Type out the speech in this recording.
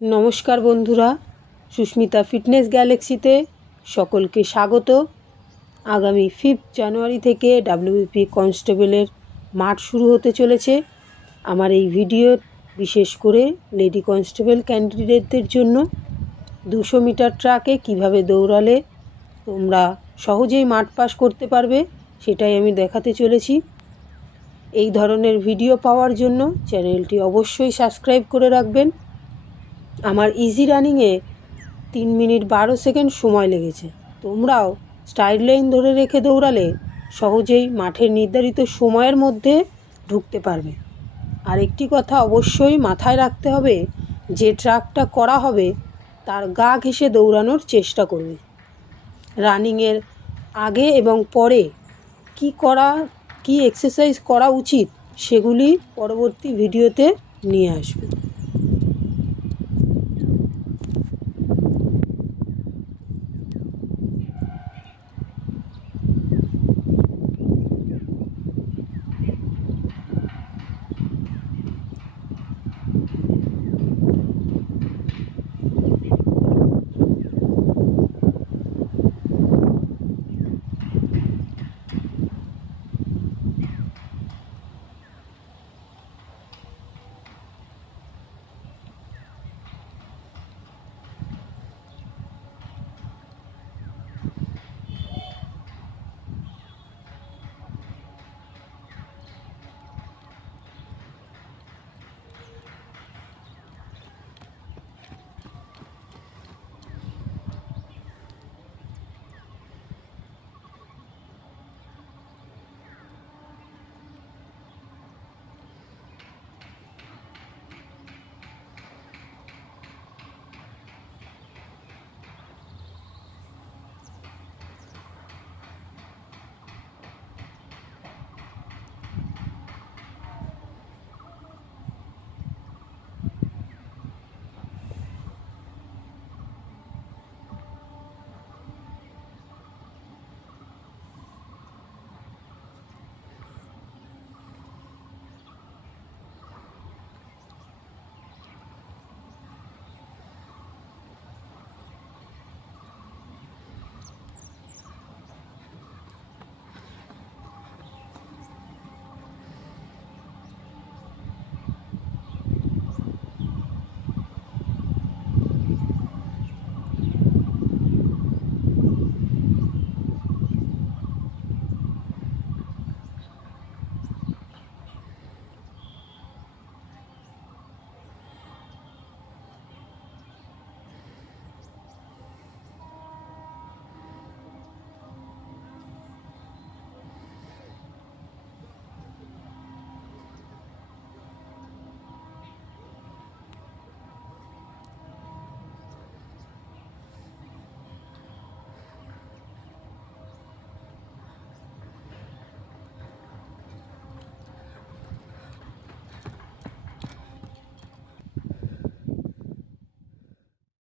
নমস্কার বন্ধুরা, সুস্মিতা ফিটনেস গ্যালাক্সিতে সকলকে স্বাগত। আগামী 5 জানুয়ারি থেকে ডাব্লিউবিপি কনস্টেবলের মাঠ শুরু হতে চলেছে। আমার এই ভিডিও বিশেষ করে লেডি কনস্টেবল ক্যান্ডিডেটদের জন্য 200 মিটার ট্র্যাকে কিভাবে দৌড়ালে তোমরা সহজেই মাঠ পাস করতে পারবে সেটাই আমি দেখাতে চলেছি। এই ধরনের ভিডিও পাওয়ার জন্য চ্যানেলটি অবশ্যই সাবস্ক্রাইব করে রাখবেন। আমার ইজি রানিংয়ে 3 মিনিট 12 সেকেন্ড সময় লেগেছে। তোমরাও স্ট্রাইট লাইন ধরে রেখে দৌড়ালে সহজেই মাঠের নির্ধারিত সময়ের মধ্যে ঢুকতে পারবে। আর একটি কথা অবশ্যই মাথায় রাখতে হবে, যে ট্র্যাকটা করা হবে তার গা ঘেঁষে দৌড়ানোর চেষ্টা করবে। রানিংয়ের আগে এবং পরে কি এক্সারসাইজ করা উচিত সেগুলি পরবর্তী ভিডিওতে নিয়ে আসবে।